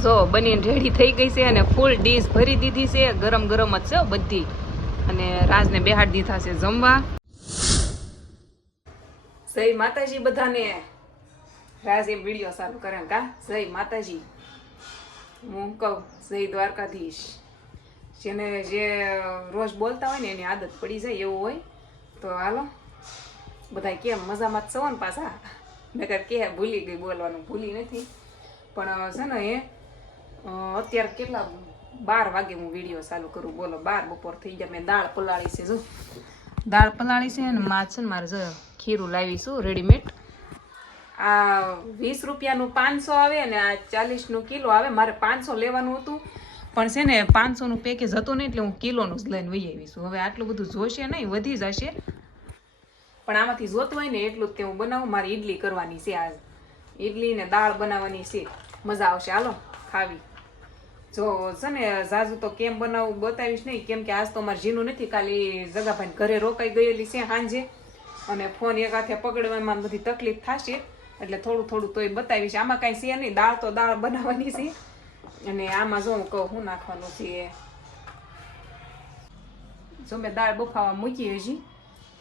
જો બનીને રેડી થઈ ગઈ છે અને ફૂલ ડીશ ભરી દીધી છે. ગરમ ગરમ જ છે બધી. અને રાજને બેહાડ દીધા છે જમવા. જય માતાજી બધાને. રાજ એમ વીડિયો ચાલુ કરે કા? જય માતાજી. હું કહું, જય દ્વારકાધીશ. જેને જે રોજ બોલતા હોય ને એની આદત પડી જાય એવું હોય. તો હાલો. બધા કેમ મજામાં જ છો ને પાછા? નકર કે ભૂલી ગઈ બોલવાનું, ભૂલી નથી. પણ છે ને એ અત્યારે કેટલા બાર વાગે હું વીડિયો ચાલુ કરું, બોલો, બાર બપોર થઈ ગયા, મેં દાળ પલાળી છે, જો. દાળ પલાળી છે અને માછ ને મારે ખીરું લાવીશું રેડીમેડ આ વીસ રૂપિયાનું પાંચસો આવે અને આ ચાલીસનું કિલો આવે, મારે પાંચસો લેવાનું હતું. પણ છે ને પાંચસોનું પેકેજ હતું ને એટલે હું કિલોનું જ લઈને વહી આવીશું હવે આટલું બધું જોશે નહીં, વધી જશે. પણ આમાંથી જોતું હોય ને એટલું જ તે હું બનાવું, મારે ઈડલી કરવાની છે આજ ઈડલી ને દાળ બનાવવાની છે. મજા આવશે. હાલો, ખાવી. જો છે ને ઝાઝુ તો કેમ બનાવવું બતાવીશ નહીં. કેમ કે આજ તો મારે જીનું નથી. ખાલી જગાભાઈ ઘરે રોકાઈ ગયેલી છે સાંજે. અને ફોન એક હાથે પકડવામાં બધી તકલીફ થશે. એટલે થોડું થોડું તોય બતાવીશ. આમાં કાંઈ છે નહીં. દાળ તો દાળ બનાવવાની છે. અને આમાં જો હું કહું શું નાખવાનું છે? જો મેં દાળ બફાવા મૂકી હજી,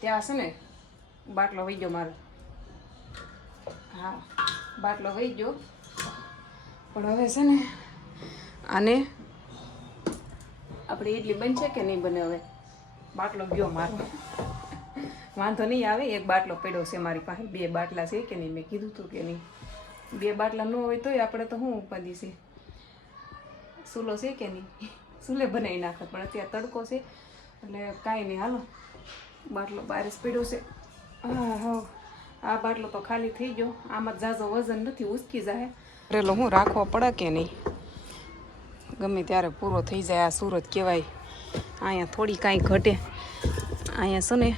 ત્યાં છે ને બાટલો વહી ગયો મારો. હા, બાટલો વહી ગયો. પણ હવે છે ને આને? આપણે ઇડલી બનશે કે નહીં બને હવે? બાટલો ગયો મારો. વાંધો નહીં આવે એક બાટલો પડ્યો છે મારી પાસે. બે બાટલા છે કે નહીં? મેં કીધું હતું કે નહીં. બે બાટલા ન હોય તોય આપણે તો શું ઉપાધિ છે? સૂલો છે કે નહીં? સૂલે બનાવી નાખે પણ અત્યારે તડકો છે. એટલે કાંઈ નહીં હાલો. બાટલો બારીસ પડ્યો છે. હા આ બાટલો તો ખાલી થઈ ગયો. આમાં જાજો વજન નથી ઉસકી જાય. રેલો હું રાખવો પડે કે નહીં? ગમે ત્યારે પૂરો થઈ જાય આ સુરત કહેવાય. અહીંયા થોડી કાંઈ ઘટે. અહીંયા શું ને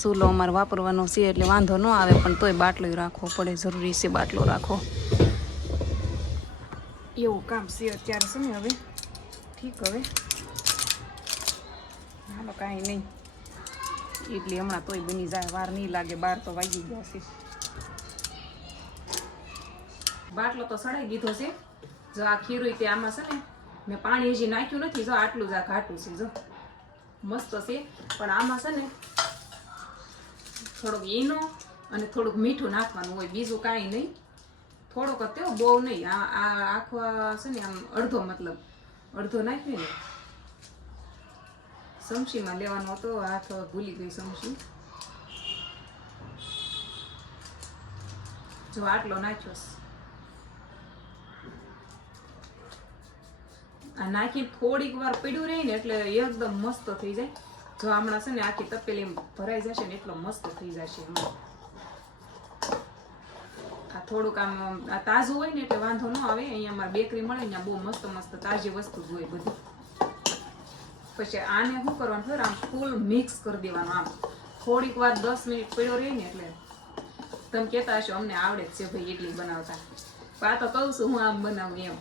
સૂલો અમારે વાપરવાનો છે એટલે વાંધો ન આવે, પણ તોય બાટલો રાખવો પડે, જરૂરી છે બાટલો રાખો એવું કામ છે અત્યારે શું ને હવે. ઠીક હવે. હાલો, કાંઈ નહીં. ઇડલી હમણાં તોય બની જાય, વાર નહીં લાગે, બાર તો વાગી ગયા છે. બાટલો તો સડાઈ દીધો છે. જો આ ખીરું તે આમાં છે ને, મેં પાણી હજી નાખ્યું નથી, જો આટલું જ આ ઘાટું છે, જો. મસ્ત છે, પણ આમાં છે ને થોડોક ઈનો અને થોડુંક મીઠું નાખવાનું હોય, બીજું કાંઈ નહીં. થોડોક તેવો બહુ નહીં. આ આ આખો છે ને આમ અડધો મતલબ, અડધો નાખ્યો ને. સમસીમાં લેવાનો હતો હાથ ભૂલી ગઈ સમસી જો આટલો નાખ્યો આ નાખી થોડીક વાર પડ્યું રહી ને એટલે એકદમ મસ્ત થઈ જાય. જો હમણાં છે ને આખી તપેલી ભરાઈ જશે ને એટલો મસ્ત થઈ જશે આ થોડુંક આમ આ તાજું હોય ને એટલે વાંધો ન આવે. અહીંયા અમારે બેકરી મળે ને બહુ મસ્ત મસ્ત તાજી વસ્તુ હોય બધી. પછી આને શું કરવાનું? ખબર આમ ફૂલ મિક્સ કરી દેવાનું આમ. થોડીક વાર દસ મિનિટ પડ્યો રહે ને એટલે. તમે કહેતા હશો, અમને આવડે જ છે ભાઈ ઇડલી બનાવતા. આ તો કહું છું હું આમ બનાવું એમ.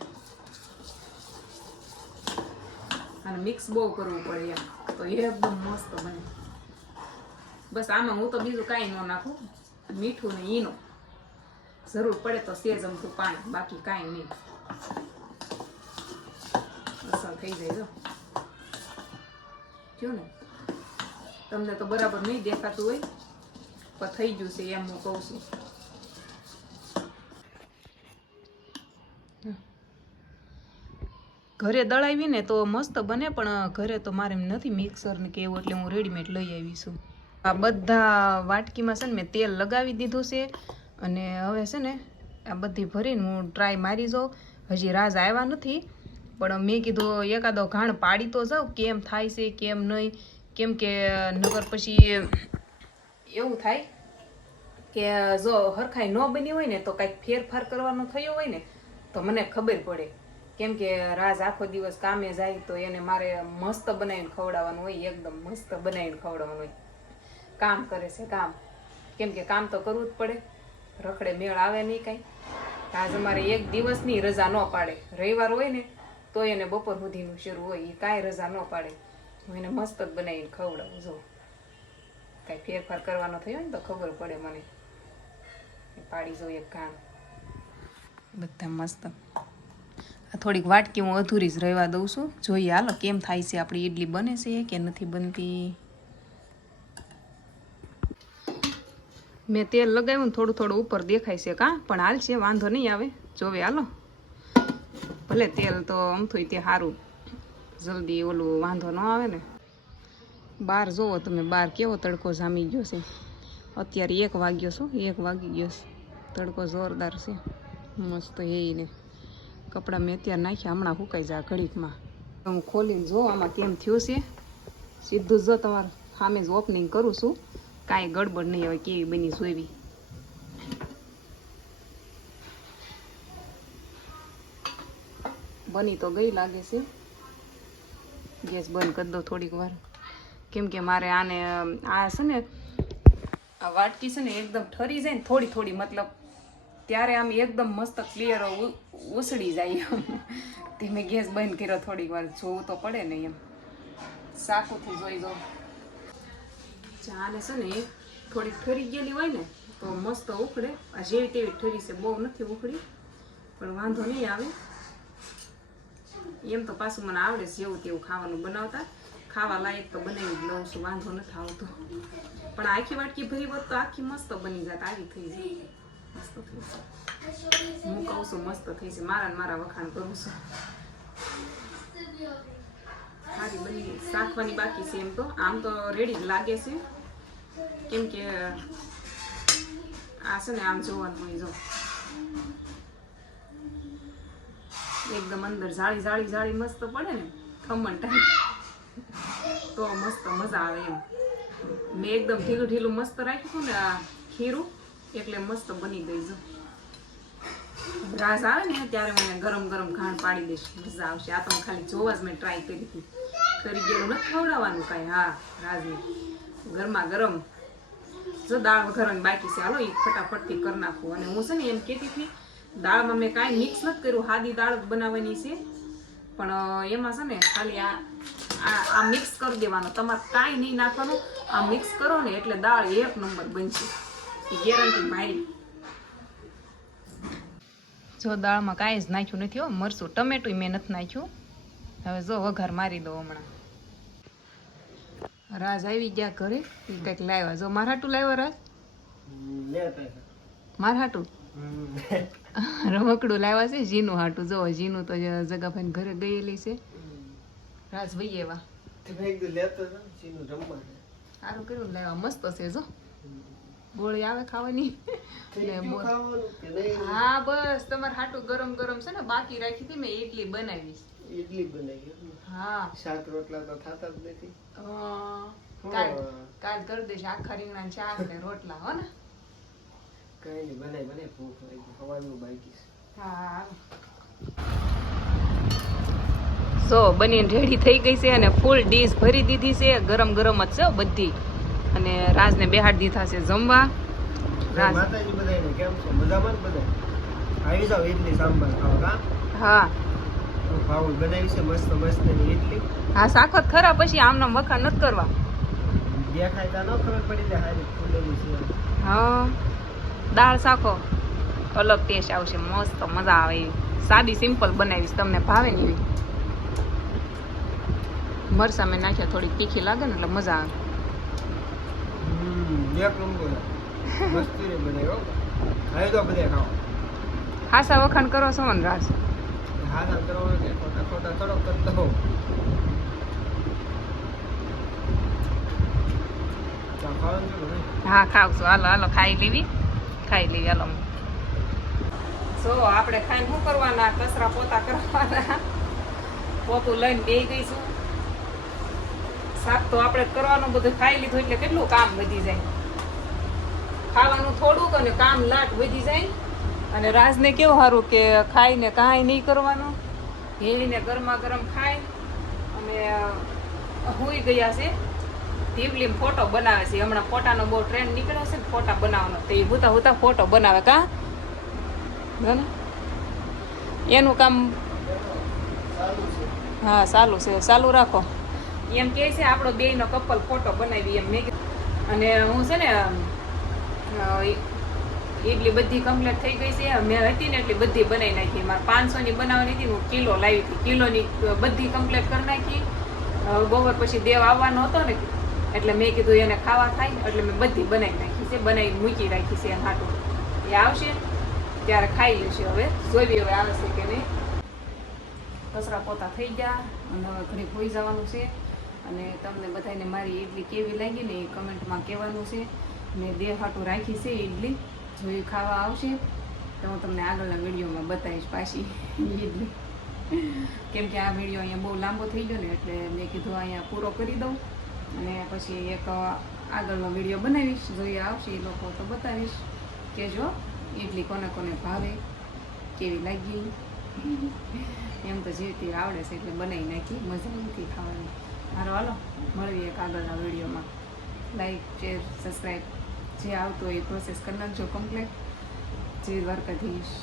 અને મિક્સ બહુ કરવું પડે એમ. તો એકદમ મસ્ત બને. બસ આમાં હું તો બીજું કાંઈ ન નાખું. મીઠું ને ઈનો. જરૂર પડે તો સેજ અમથું પાણી. બાકી કાંઈ નહીં. અસર થઈ જાય જો. ને? તમને તો બરાબર નહીં દેખાતું હોય, પણ થઈ ગયું છે એમ હું કહું છું. ઘરે દળાવી ને તો મસ્ત બને, પણ ઘરે તો મારે નથી મિક્સર ને કે એવું, એટલે હું રેડીમેડ લઈ આવી છું. આ બધા વાટકીમાં છે ને મેં તેલ લગાવી દીધું છે, અને હવે છે ને આ બધી ભરીને હું ટ્રાય મારી જાઉં. હજી રાજ આવ્યા નથી, પણ મેં કીધું એકાદો ઘાણ પાડી તો જાઉં, કેમ થાય છે, કેમ નહીં? કેમ કે નગર પછી એવું થાય કે જો હરખાઈ ન બની હોય ને તો કાંઈક ફેરફાર કરવાનો થયો હોય ને, તો મને ખબર પડે. કેમ કે રાજ આખો દિવસ કામે જાય તો એને મારે મસ્ત બનાવીને ખવડાવવાનું હોય, એકદમ મસ્ત બનાવીને ખવડાવવાનું હોય. કામ કરે છે કામ. કેમ કે કામ તો કરવું જ પડે. રખડે મેળ આવે નહીં કાંઈ. આજ અમારે એક દિવસની રજા ન પાડે. રવિવાર હોય ને, તો એને બપોર સુધીનું શરૂ હોય. એ કાંઈ રજા ન પાડે. હું એને મસ્ત જ બનાવીને ખવડાવું, જો. કાંઈ ફેરફાર કરવાનો થયો ને તો ખબર પડે મને. પાડી જોઈએ કામ બધા મસ્ત. થોડીક વાટકી હું અધૂરી જ રહેવા દઉં છું. જોઈએ હાલો કેમ થાય છે, આપણી ઈડલી બને છે કે નથી બનતી? મેં તેલ લગાવ્યું ને થોડું થોડું ઉપર દેખાય છે કાં? પણ હાલ છે, વાંધો નહીં આવે. જોવે હાલો. ભલે તેલ તો અમથું તે સારું જલ્દી ઓલું વાંધો ન આવે ને. બહાર જોવો તમે બહાર કેવો તડકો જામી ગયો છે? અત્યારે એક વાગ્યો છો, એક વાગી ગયો છે. તડકો જોરદાર છે. મસ્ત એને કપડાં મેં અત્યારે નાખ્યા, હમણાં સુકાઈ જાય ઘડીકમાં. હું ખોલીને જો આમાં કેમ થયું છે. સીધું જો તમારે સામે જ ઓપનિંગ કરું છું. કાંઈ ગડબડ નહીં હોય કેવી બની જોઈવી. બની તો ગઈ લાગે છે. ગેસ બંધ કરી દો થોડીક વાર. કેમ કે મારે આને આ છે ને, આ વાટકી છે ને, એકદમ ઠરી જાય ને થોડી થોડી મતલબ, ત્યારે આમ એકદમ મસ્ત ક્લિયર ઉસળી જાય એમ. તે ગેસ બંધ કર્યો, થોડીક વાર જોવું તો પડે ને એમ. સાકુથી જોઈ દો ચાને છે ને થોડીક ઠરી ગયેલી હોય ને, તો મસ્ત ઉખડે. આ જેવી તેવી ઠરી છે, બહુ નથી ઉખડી, પણ વાંધો નહીં આવે. એમ તો પાછું મને આવડે છે જેવું તેવું ખાવાનું બનાવતા. ખાવા લાયક તો બનાવી જ લઉં છું, વાંધો નથી આવતો. પણ આખી વાટકી ભરી હોત તો આખી મસ્ત બની જાત, આવી થઈ જાય. હું કહું છું મસ્ત થઈ છે મારા મારા વખાણ કરું છું સારી બની શાકવાની બાકી છે એમ તો આમ તો રેડી લાગે છે કેમ કે આ છે ને આમ જોવાનું હોય જો એકદમ અંદર જાળી જાળી જાળી મસ્ત પડે ને ખમણ ટાઈપ તો મસ્ત મજા આવે એમ મેં એકદમ ઢીલું ઢીલું મસ્ત રાખ્યું હતું ને આ ખીરું એટલે મસ્ત બની ગઈ જો. રાસ આવે ને ત્યારે મને ગરમ ગરમ ઘાણ પાડી દઈશ. મજા આવશે. આ તો ખાલી જોવા જ મેં ટ્રાય કરી હતી. કરી ગયેલું નથી ખવડાવવાનું કાંઈ. હા રાજને ગરમા ગરમ. જો દાળ વઘારવાની બાકી છે. હાલો, એ ફટાફટથી કરી નાખું. અને હું છે ને એમ કહેતી હતી, દાળમાં મેં કાંઈ મિક્સ નથી કર્યું. હાદી દાળ બનાવવાની છે. પણ એમાં છે ને ખાલી આ આ મિક્સ કરી દેવાનો. તમારે કાંઈ નહીં નાખવાનું. આ મિક્સ કરો ને એટલે દાળ એક નંબર બનશે. ગેરંટી મારી. જો દાળમાં કાંઈ જ નાખ્યું નથી હો મરચું ટમેટું મેં નથી નાખ્યું. હવે જો વઘાર મારી દો હમણાં. રાજ આવી ગયા ઘરે એ કંઈક લાવ્યા. જો મારાટું લાવ્યો રાજ? મારાટું રમકડું લાવ્યા છે જીનું હાટું. જો જીનું તો જગાભાઈ ઘરે ગયેલી છે. રાજ ભાઈ એવા સારું કર્યું લાવ્યા. મસ્ત છે જો. ગોળી આવે ખાવાની? હા બસ. તમારે હાટું ગરમ ગરમ છે ને બાકી રાખી હતી મેં ઇડલી બનાવી ઈડલી બનાવી હા. શાક રોટલા તો થતા જ નથી. કાલ કાલ કરી દઈશ. આખા રીંગણા શાક ને રોટલા હો ને? કઈ નહીં બનાવી બનાવી ભૂખ લાગી ખવાનું બાકી હા સો બની રેડી થઈ ગઈ છે અને ફૂલ ડીશ ભરી દીધી છે. ગરમ ગરમ જ છે બધી. અને રાજને બેહાડ દીધા છે જમવા. રાજ. માતાજી બધાને કેમ છે? મજામાં ને બધા આવી જાવ ઈડલી સાંભાર ખાવા હા? ભાવ બનાવી છે મસ્ત મસ્તની હા સાખો ખરા પછી આમના વખાણ નત કરવા. દેખાય તા ન ખબર પડી જાય હારી ફૂલેલી છે હા. દાળ શાખો અલગ ટેસ્ટ આવશે મસ્ત મજા આવે સાદી સિમ્પલ બનાવીશ તમને ભાવે ને એવી. મરસા મેં નાખ્યા થોડી તીખી લાગે ને એટલે મજા આવે. એક નંબર મસ્તી રે હો. બધા હાસા વખાણ કરો છો ને રાજ હા ના કે ખોટા ખોટા થોડોક કરતો ને હા ખાવ છું. હાલો હાલો ખાઈ લેવી. ખાઈ લેવી હાલો. જો આપણે ખાઈને શું કરવાના? કચરા પોતા કરવાના. પોતું લઈને બે ગઈશું શાક તો આપણે કરવાનું બધું ખાઈ લીધું એટલે કેટલું કામ વધી જાય. ખાવાનું થોડુંક અને કામ લાટ વધી જાય. અને રાજને કેવું સારું કે ખાઈને કાંઈ નહીં કરવાનું? હેવીને ગરમા ગરમ ખાય. અને હુઈ ગયા છે. ટીવલીમ ફોટો બનાવે છે. હમણાં ફોટાનો બહુ ટ્રેન્ડ નીકળ્યો છે ને ફોટા બનાવવાનો. તો એ હુતા હુતા ફોટો બનાવે કા? એનું કામ હા સારું છે. ચાલુ રાખો. એમ કહે છે, આપણો બેયનો કપલ ફોટો બનાવી. એમ મેં. અને હું છે ને એટલી બધી કમ્પ્લીટ થઈ ગઈ છે. મેં હતી ને, એટલી બધી બનાવી નાખી. મારે પાંચસોની બનાવવાની હતી હું કિલો લાવી હતી. કિલોની બધી કમ્પ્લીટ કરી નાખી. બપોર પછી દેવ આવવાનો હતો ને, એટલે મેં કીધું એને ખાવા થાય. એટલે મેં બધી બનાવી નાખી છે બનાવી મૂકી રાખી છે હાટું. એ આવશે, ત્યારે ખાઈ લેશે હવે. જોઈએ હવે આવશે કે નહીં. કચરા પોતા થઈ ગયા, અને હવે ઘરે ભોઈ જવાનું છે. અને તમને બધાને મારી ઇડલી કેવી લાગી ને એ કમેન્ટમાં કહેવાનું છે. ને દેહ હાટું રાખી છે ઇડલી જો એ ખાવા આવશે તો હું તમને આગળના વિડીયોમાં બતાવીશ પાછી ઇડલી કેમ કે આ વીડિયો અહીંયા બહુ લાંબો થઈ ગયો ને એટલે મેં કીધું અહીંયા પૂરો કરી દઉં. અને પછી એક આગળનો વીડિયો બનાવીશ. જોઈએ આવશે એ લોકો તો બતાવીશ. કે જો ઇડલી કોને કોને ભાવે, કેવી લાગી. એમ તો જે તે આવડે છે એટલે બનાવી નાખી. મજા નથી ખાવાની. હારો, હાલો. મળીએ એક આગળના વિડીયોમાં. લાઈક શેર સબસ્ક્રાઈબ જે આવતો એ પ્રોસેસ કરી નાખજો કમ્પ્લેટ જે દ્વારકાધીશ